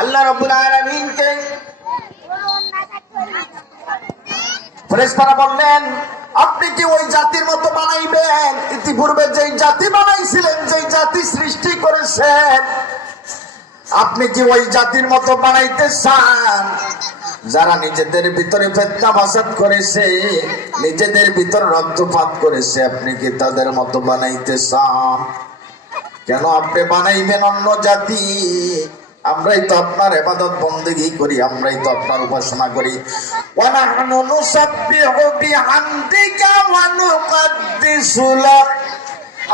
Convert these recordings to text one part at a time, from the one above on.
আল্লাহ রাব্বুল আলামিনকে ফেরেশতারা বললেন, আপনি কি ওই জাতির মতো বানাইবেন ইতিপূর্বে যেই জাতি বানাইছিলেন, যেই জাতি সৃষ্টি করেছেন, আপনি কি ওই জাতির মতো বানাইতে চান যারা নিজেদের ভিতরে ফিতনা ফাসাদ করেছে, নিজেদের ভিতরে রক্তপাত করেছে? আপনি কি তাদের মতো বানাইতে চান? কেন আপনি বানাইবেন অন্য জাতি? আমরাই তো আপনার ইবাদত বন্দেগী করি, আমরাই তো আপনার উপাসনা করি। ওয়া নাহনু নুসাব্বিহু বিহামদিকা ওয়া নুকদ্দিসু লাক।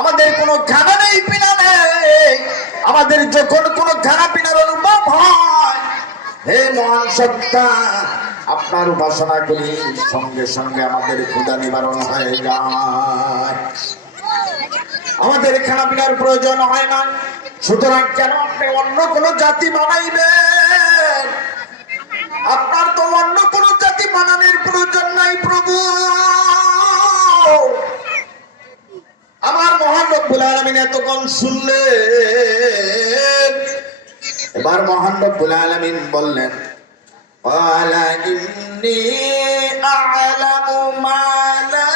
আমাদের কোনো খানা নেই, পিনা নেই। আমাদের যখন কোনো খানা পিনার অনুভব হয়, হে মহান সত্তা, আপনার উপাসনা করি, সঙ্গে সঙ্গে আমাদের ক্ষুধা নিবারণ হয়ে যায়, আমাদের খানা পিনার প্রয়োজন হয় না। সুতরাং কেন আপনি অন্য কোন জাতি বানাইবেন? আপনার তো অন্য কোন জাতি বানানোর প্রয়োজন নাই প্রভু। আমার মহান রব্বুল আলামিন এতক্ষণ শুনলেন, এবার মহান রব্বুল আলামিন বললেন, ওয়ালা ইন্নী আ'লামু মা লা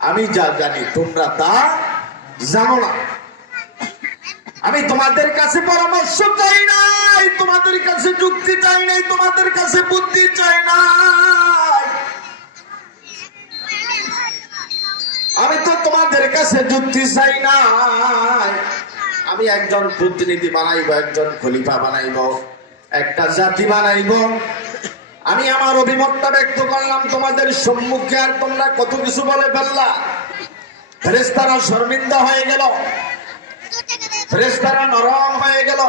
আমি যা জানি তোমরা তা জানো না। আমি তোমাদের কাছে পরামর্শ চাই নাই, তোমাদের কাছে যুক্তি চাই নাই, তোমাদের কাছে বুদ্ধি চাই নাই। আমি তো তোমাদের কাছে যুক্তি চাই নাই। আমি একজন প্রতিনিধি বানাইবো, একজন খলিফা বানাইবো, একটা জাতি বানাইবো। আমি আমার অভিমতটা ব্যক্ত করলাম তোমাদের সম্মুখে, আর তোমরা কত কিছু বলে ফেললা। ফেরেশতারা শর্মিন্দা হয়ে গেল, ফেরেশতারা নরম হয়ে গেল,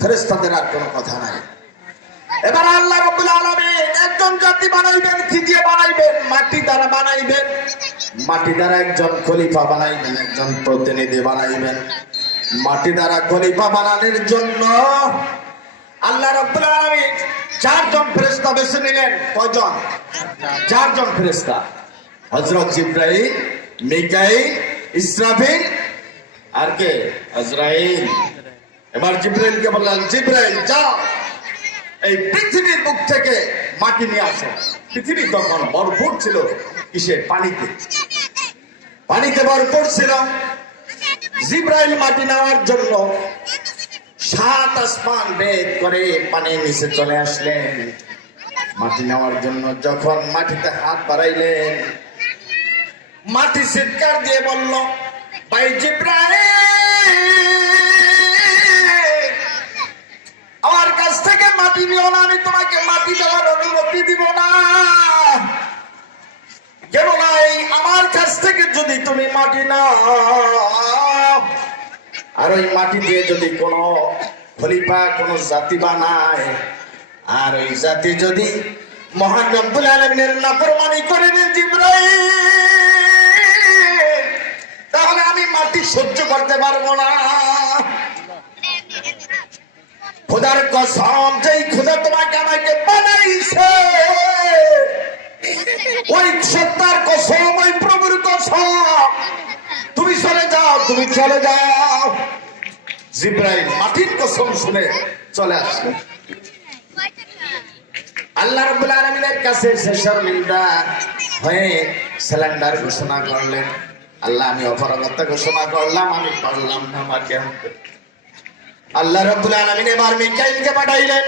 ফেরেশতাদের আর কোনো কথা নাই। এবার আল্লাহ রাব্বুল আলামিন একজন জাতি বানাইবেন। কি দিয়ে বানাইবেন? মাটি দ্বারা বানাইবেন। মাটি দ্বারা একজন খলিফা বানাইবেন, একজন প্রতিনিধি বানাইবেন। মাটি দ্বারা খলিফা বানানোর জন্য আল্লাহ রাব্বুল আলামিন চারজন ফেরেশতা বেছে নিলেন। কয়জন? চারজন ফেরেশতা, হযরত জিবরাইল, মিকাইল, ইসরাফিল আর কে? আজরাইল। এবার জিবরাইলকে বললেন, জিবরাইল যাও এই পৃথিবীর বুক থেকে মাটি নিয়ে আসো। পৃথিবী তখন ভরপুর ছিল কিসের? পানিতে। পানিতে ভরপুর ছিল। জিবরাইল মাটি নেওয়ার জন্য 7 আসমান ভেদ করে পানির নিচে চলে আসলেন মাটি নেওয়ার জন্য। যখন মাটিতে হাত বাড়াইলেন, মাটি চিৎকার দিয়ে বলল, ভাই জিবরাইল, আমার কাছ থেকে মাটি নিও না, আমি তোমাকে মাটি দেওয়ার অনুমতি দিব না। কেননা আমার কাছ থেকে যদি তুমি মাটি নাও, আর ওই মাটি দিয়ে যদি কোন খলিফা কোন জাতি বানায়, আর ওই জাতি যদি মহান রব্বুল আলামিনের নাফরমানি করে জিবরাইল, তাহলে আমি মাটি সহ্য করতে পারবো না। খোদার কসম, যেই খোদা তোমাকে আমাকে বানাইছে, ওই সত্তার কসম, ওই প্রভুর কসম, তুমি চলে যাও, তুমি চলে যাও। জিবরাইল মাটির কসম শুনে চলে আসলো। আল্লাহ রাব্বুল আলামিনের কাছে শর্মিন্দা হয়ে সিলিন্ডার ঘোষণা করলেন, আল্লাহ আমি অপরাধতা ঘোষণা করলাম, আমি করলাম না, আমাকে। আল্লাহ রাব্বুল আলামিন এবার মিকাইলকে পাঠাইলেন।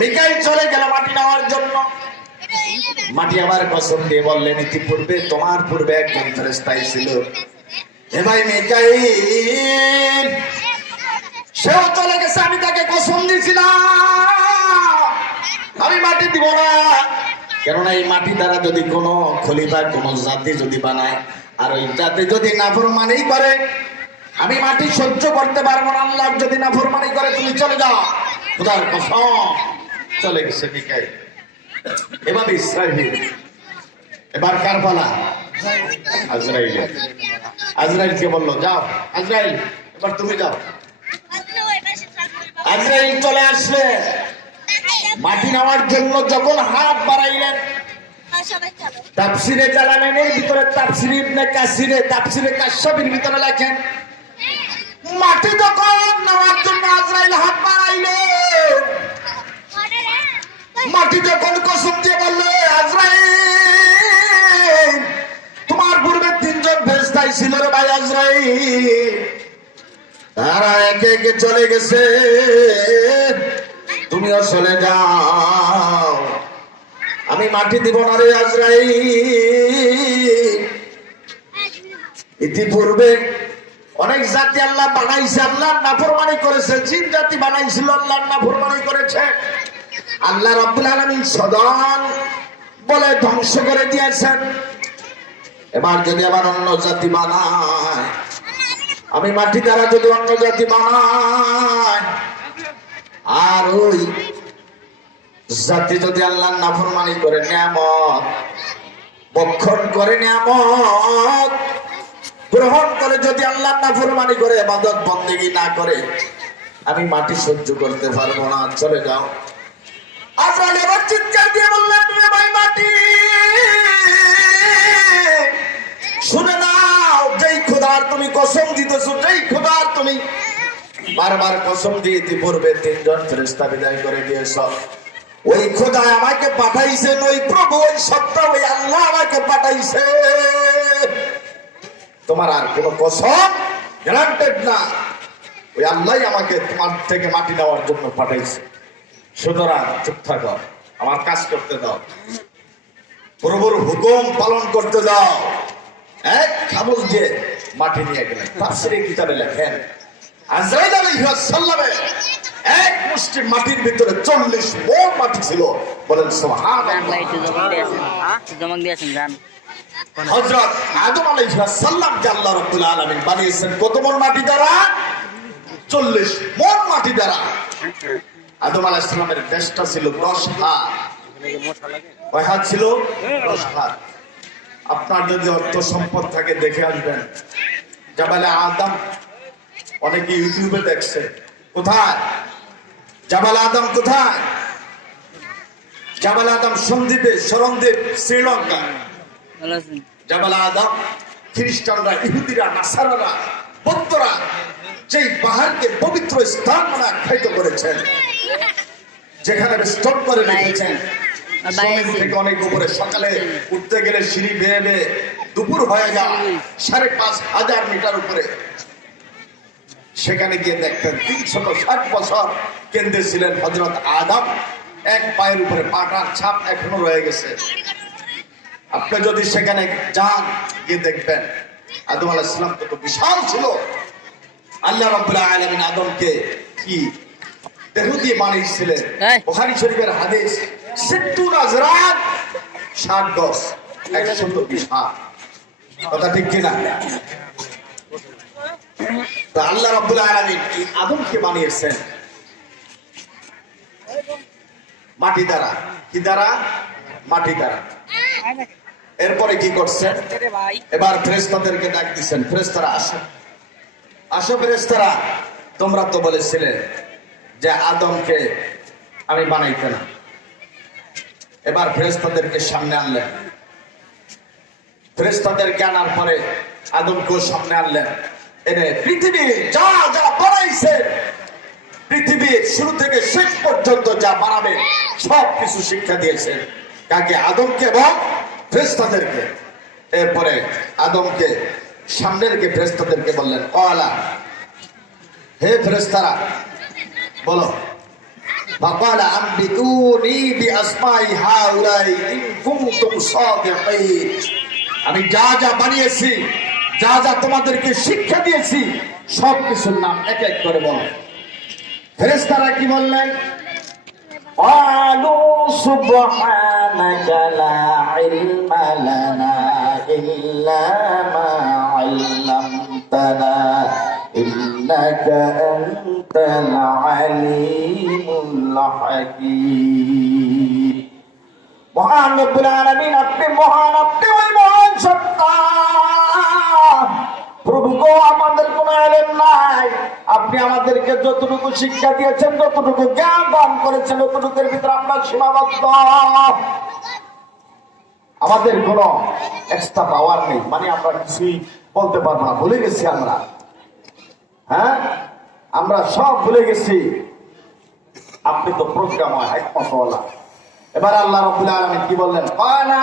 মিকাইল চলে গেল মাটি নেওয়ার জন্য। মাটি আবার কসম দিয়ে বললেন, ইতিপূর্বে তোমার পূর্বে একজন ফেরেশতা ছিল, হে ভাই মিকাইল, সেও চলে গেছে, আমি তাকে কসম দিয়েছিলাম আমি মাটি দিব না। কেননা এই মাটি দ্বারা যদি কোনো খলিফা কোনো জাতি যদি বানায়, আর ওই জাতি যদি নাফরমানি করে, আমি মাটি সহ্য করতে পারবো না। আল্লাহ যদি নাফরমানি করে, তুমি চলে যাও, খোদার কসম। চলে গেছে মিকাইল। এবার ইসরাইল। এবার কার পালা? আজরাইল। আজরাইলকে বললো, যাও আজরাইল, এবার তুমি যাও। আজরাইল চলে আসলে মাটি নেওয়ার জন্য যখন হাত বাড়াইলেন, তাফসিরে জালালাইনের ভিতরে তাফসির ইবনে কাসিরে তাফসিরে কাশফের ভিতরে লেখেন, মাটি যখন নেওয়ার জন্য আজরাইল হাত বাড়াইলেন, মাটি যখন কসম দিয়ে বললে, আজরাইল তোমার পূর্বে 3 জন ফেরেশতা ছিল রে ভাই আজরাইল, তারা একে একে চলে গেছে, তুমিও চলে যাও, আমি মাটি দিব না রে আজরাইল। ইতিপূর্বে অনেক জাতি আল্লাহ বানাইছে, আল্লাহর নাফরমানি করেছে, জিন জাতি বানাইছিল, আল্লাহর নাফরমানি করেছে, আল্লাহ রাব্বুল আলামিন সদান বলে ধ্বংস করে দিয়েছেন। এবার যদি আবার অন্য জাতি বানায়, আমি মাটি দ্বারা যদি অন্য জাতি বানায়, আর ওই জাতি যদি আল্লাহর নাফরমানি করে, নিয়ামত ভক্ষণ করে, নিয়ামত গ্রহণ করে, যদি আল্লাহর নাফরমানি করে, ইবাদত বন্দেগী না করে, আমি মাটি সহ্য করতে পারবো না, চলে যাও। আজরাইল এবার চিৎকার দিয়ে বললেন, রে ভাই মাটি শুনে নাও, যেই খোদার তুমি কসম দিতেছো, যেই খোদার তুমি বারবার কসম দিয়ে ইতিপূর্বে 3 জন ফেরেশতা বিদায় করে দিয়েছ, ওই খোদা আমাকে পাঠাইছেন, ওই প্রভু, ওই সত্তা, ওই আল্লাহ আমাকে পাঠাইছে, তোমার আর কোন কসম গ্যারান্টেড না, ওই আল্লাহ আমাকে তোমার থেকে মাটি নেওয়ার জন্য পাঠাইছে, সুতরাং চুপ থাকো, আমার কাজ করতে দাও, প্রভুর হুকুম পালন করতে দাও। এক খামোশ দিয়ে মাটি নিয়ে গেলেন। তাফসীরে কিতাবে লেখেন, আজরাইল আলাইহিস সালামের এক মুষ্টি মাটির ভিতরে 40 মণ মাটি ছিল, বলেন সুবহানাল্লাহ। হযরত আদম আলাইহিস সালামকে আল্লাহ রাব্বুল আলামিন বানিয়েছেন কত মণ মাটি দ্বারা? 40 মণ মাটি দ্বারা। আদম আলাইহিস সালামের দেশটা ছিল 10 হাত। কয় হাত ছিল? 10 হাত। আপনার যদি অর্থ সম্পদ থাকে দেখে আসবেন, জাবালে আদম, অনেকে ইউটিউবে দেখছে, কোথায় জাবাল আদম? কোথায় জাবাল আদম? সন্দ্বীপে, সরণদ্বীপ, শ্রীলঙ্কা। জাবাল আদম খ্রিস্টানরা, ইহুদিরা, নাসারারা, বৌদ্ধরা যেই পাহাড়কে পবিত্র স্থান মানে আখ্যায়িত করেছেন, যেখানে স্টপ করে রেখেছেন, থেকে অনেক উপরে, সকালে উঠতে গেলে সিঁড়ি বেয়ে বেয়ে দুপুর হয়ে যাওয়া 5,500 মিটার উপরে, সেখানে গিয়ে দেখতেন 360 বছর কেন্দ্রে ছিলেন হযরত আদম, এক পায়ের উপরে পাটার ছাপ এখনো রয়ে গেছে। আপনি যদি সেখানে যান, গিয়ে দেখবেন আদম আলাইহিস সালাম কত বিশাল ছিল। আল্লাহ রাব্বুল আলামিন আদমকে কি দেহ দিয়ে বানিয়েছিলেন। বুখারী শরীফের হাদিস, 60 আজরাত, 60 গজ, 120 হাত। কথা ঠিক কিনা? তো আল্লাহ রাব্বুল আলামিন এই আদমকে বানিয়েছেন মাটি দ্বারা। কি দ্বারা? মাটি দ্বারা। এরপরে কি করছেন? এবার ফেরেশতাদেরকে ডাক দিচ্ছেন, ফেরেশতারা আসো, আসো ফেরেশতারা, তোমরা তো বলেছিলে যে আদমকে আমি বানাইতে না। এবার ফেরেশতাদেরকে সামনে আনলেন, ফেরেশতাদেরকে আনার পরে আদমকেও সামনে আনলেন, এনে পৃথিবী যা যা বানাইছে, পৃথিবীর শুরু থেকে শেষ পর্যন্ত যা বানাবে সব কিছু শিক্ষা দিয়েছেন। কাকে? আদমকে এবং ফেরেশতাদেরকে। এরপরে আদমকে সামনে রেখে ফেরেশতাদেরকে বললেন, ওয়ালা, হে ফেরেশতারা বলো, ফাকালা আনবিতুনি বিআসমাই হাউলাই ইন কুনতুম সাদিকিন। আমি যা যা বানিয়েছি, যা যা তোমাদেরকে শিক্ষা দিয়েছি, সব কিছুর নাম এক এক করে বলো। ফেরেশতারা কি বললেন? ক্বালু সুবহানাকা লা ইলমা লানা ইল্লা মা আল্লামতানা ইন্নাকা আনতাল আলিমুল হাকীম। মহান রব্বুল আলামিন, আপনি মহান, আপনি ওই মহান সত্তা, প্রভু গো, আমাদের কোনো এলেম নাই, আপনি আমাদেরকে যতটুকু শিক্ষা দিয়েছেন, যতটুকু জ্ঞান দান করেছেন, ততটুকুর ভিতরে আমরা সীমাবদ্ধ। আমাদের কোনো এক্সট্রা পাওয়ার নেই, মানে আমরা কিছুই বলতে পারবো না, ভুলে গেছি আমরা। হ্যাঁ, আমরা সব ভুলে গেছি। আপনি তো প্রজ্ঞাময়, হিকমতওয়ালা। এবার আল্লাহ রাব্বুল আলামিন কি বললেন? কানা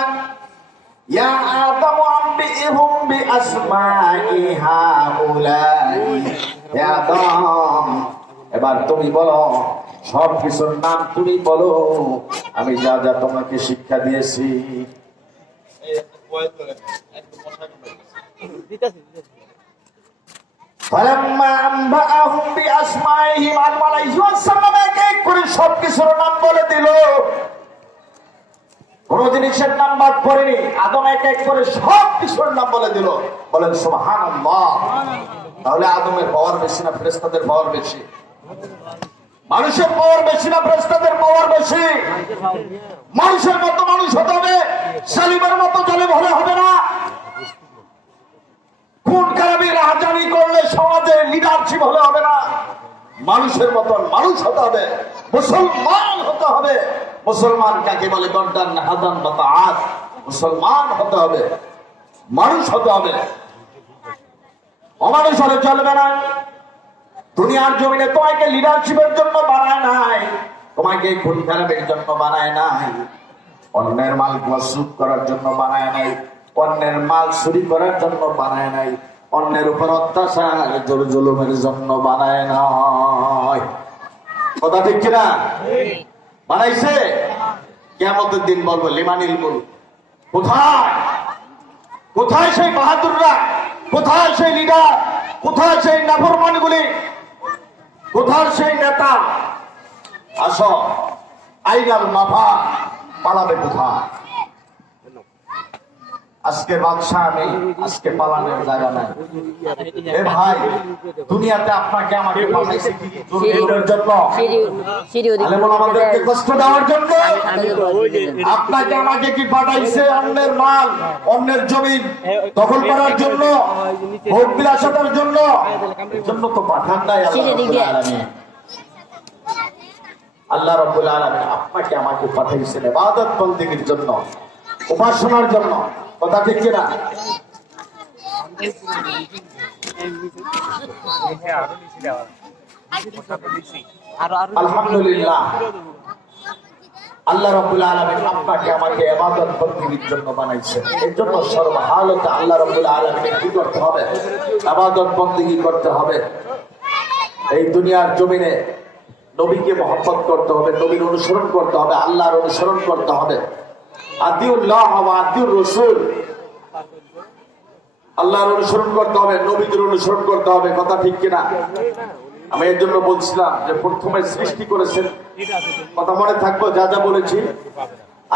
ইয়া আদম আনবিহুম বিআসমাই হাউলাই। হে আদম, এবার তুমি বলো, সব কিছুর নাম তুমি বলো, আমি যা যা তোমাকে শিক্ষা দিয়েছি। ফালাম্মা আনবাআহুম বিআসমাইহিম, আদম আলাইহিস সালাম এক এক করে সব কিছুর নাম বলে দিল। কোন জিনিসের নাম বাদ পড়েনি, আদম এক এক করে সব কিছুর নাম বলে দিল। বলেন সুবহানাল্লাহ। তাহলে আদমের পাওয়ার বেশি না ফেরেশতাদের পাওয়ার বেশি? মানুষের পাওয়ার বেশি না ফেরেশতাদের পাওয়ার বেশি? মানুষের মতো মানুষ হতে হবে, সালিমের মতো জালেম হলে হবে না। খুন খারাপি রাহাজানি করলে সমাজে লিডারশিপ হলে হবে না। মানুষের মতন মানুষ হতে হবে, মুসলমান হতে হবে। মুসলমান কাকে বলে? গর্দান হাদান বাতাআত। মুসলমান হতে হবে, মানুষ হতে হবে। অমানুষ হলে চলবে না। দুনিয়ার জমিনে তোমাকে লিডারশিপের জন্য বানায় নাই, তোমাকে খুন খারাপের জন্য বানায় নাই, অন্যের মাল মসুদ করার জন্য বানায় নাই, অন্যের মাল চুরি করার জন্য বানায় নাই, অন্যের উপর অত্যাচার জোর জুলুমের জন্য বানায় নাই। কথা ঠিক কিনা? বানাইছে। কিয়ামতের দিন বলবো লিমানিল মুল। কোথায় কোথায় সেই বাহাদুররা? কোথায় সেই লিডার? কোথায় সেই নাফরমানগুলি? কোথায় সেই নেতা? আসো, আইনাল মাফা, পালাবে কোথায়? আজকে বাদশাহ আমি, আজকে পালানোর জায়গা নাই। এ ভাই, দুনিয়াতে আপনাকে আমাকে পাঠাইছে কি জরুরির জন্য? আলেমুল আমাদেরকে কষ্ট দেওয়ার জন্য? আপনাকে আমাকে কি পাঠাইছে অন্যের মাল, অন্যের জমি দখল করার জন্য, ভোগ বিলাসিতার জন্য? এর জন্য তো পাঠান নাই আল্লাহ রাব্বুল আলামিন। আল্লাহ রাব্বুল আলামিন আপনাকে আমাকে পাঠাইছেন ইবাদত বন্দেগীর জন্য, উপাসনার জন্য। কথা ঠিক কিনা? আলহামদুলিল্লাহ, আল্লাহ রাব্বুল আলামিন আপনাকে আমাকে ইবাদত বন্দেগীর জন্য বানাইছেন। এর জন্য সর্বহালতে আল্লাহ রাব্বুল আলামিনের কি করতে হবে? ইবাদত বন্দেগী করতে হবে। এই দুনিয়ার জমিনে নবীকে মহব্বত করতে হবে, নবীর অনুসরণ করতে হবে, আল্লাহর অনুসরণ করতে হবে। আতিউল্লাহ ওয়া আতিউর রাসূল, আল্লাহর অনুসরণ করতে হবে, নবীদের অনুসরণ করতে হবে। কথা ঠিক কিনা? আমি এর জন্য বলছিলাম যে প্রথমে সৃষ্টি করেছেন, কথা মনে থাকবো যা যা বলেছি।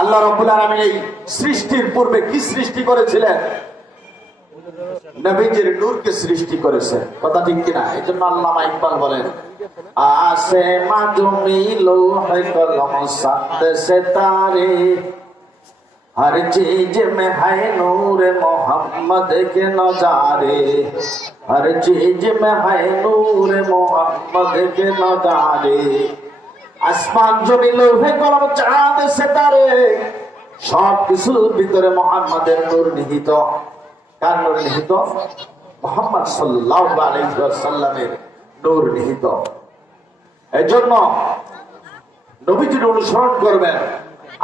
আল্লাহ রাব্বুল আলামিন এই সৃষ্টির পূর্বে কি সৃষ্টি করেছিলেন? নবীজির নূরকে সৃষ্টি করেছেন। কথা ঠিক কিনা? এই জন্য আল্লামা ইকবাল বলেন, আসে মাজুমি লোহে কলম সাত সিতারে, हर चीज में है नूर मोहम्मद के नजारे, हर चीज में है नूर मोहम्मद के नजारे। आसमान जमीन लोहे कलम चाँद सितारे, सब কিছুর ভিতরে মুহাম্মাদের নূর নিহিত। কার নূর নিহিত? মুহাম্মদ সাল্লাল্লাহু আলাইহি ওয়াসাল্লামের নূর নিহিত। এজন্য নবীজির অনুসরণ করবেন।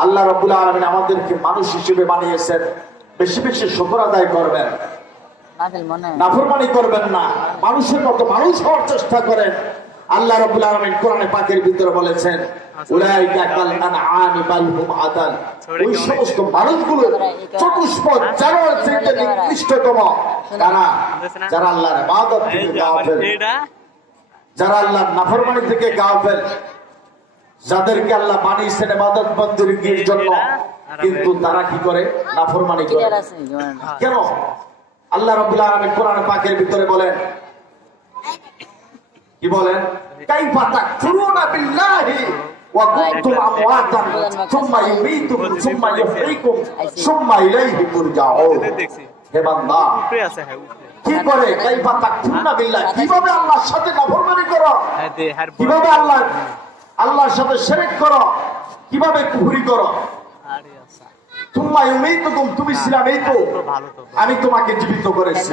আল্লাহ রাব্বুল আলামিন আমাদেরকে মানুষ হিসেবে বানিয়েছেন, বেশি বেশি শুকর আদায় করবেন, নাফরমানি করবেন না, মানুষের মতো মানুষ হওয়ার চেষ্টা করেন। আল্লাহ রাব্বুল আলামিন কোরআনে পাকের ভিতরে বলেছেন, উলাইকা কাল আনআমি বাল হুম আদাল, ওই সমস্ত মানুষগুলো চতুষ্পদ জানোয়ারের চেয়ে নিকৃষ্টতম। কারা? যারা আল্লাহর ইবাদত থেকে গাফেল, যারা আল্লাহর নাফরমানি থেকে গাফেল, যাদেরকে আল্লাহ বানিয়েছেন ইবাদত বন্দেগীর জন্য, কিন্তু তারা কি করে? নাফরমানি করে। কেন? আল্লাহ রাব্বুল আলামিন কোরআন পাকের ভিতরে বলেন, কি বলেন? কাইফা তাকফুরুনা বিল্লাহি ওয়া কুনতুম আমওয়াতান সুম্মা ইউমীতুকুম সুম্মা ইউহয়িকুম সুম্মা ইলাইহি তুরজাউন। হে বান্দা, কি করে কাইফা তাকফুরনা বিল্লাহ, কিভাবে আল্লাহর সাথে নাফরমানি করো, কিভাবে আল্লাহর সাথে শিরক করো, কিভাবে কুফরি করো। তোমরা ইউমিতুকুম, তুমি ছিলাম এই তো, আমি তোমাকে জীবিত করেছি,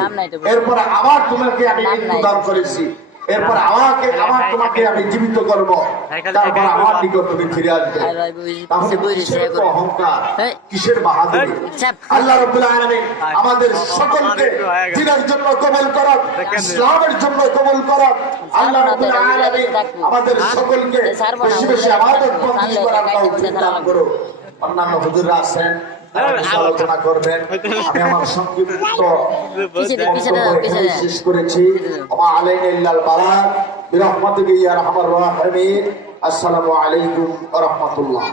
এরপরে আবার তোমাকে আমি মৃত্যু দান করেছি, এরপর আবার তোমাকে আমি জীবিত করবো, তারপর আমার নিকট তুমি ফিরে আসবে। তাহলে কিসের অহংকার, কিসের বাহাদুরি। আল্লাহ রাব্বুল আলামিন আমাদের সকলকে দ্বীনের জন্য কবুল করুন, ইসলামের জন্য কবুল করুন। আল্লাহ রাব্বুল আলামিন আমাদের সকলকে বেশি বেশি ইবাদত বন্দেগী করার তৌফিক দান করুন। অন্যান্য হুজুররা আছেন, আলোচনা করবেন। আমি আমার সংক্ষিপ্ত শেষ করেছি। ওয়া আলাইনা ইল্লাল বালাগ বিরহমাতিকা ইয়া আরহামার রাহিমিন। আসসালামু আলাইকুম ওয়া রাহমাতুল্লাহ।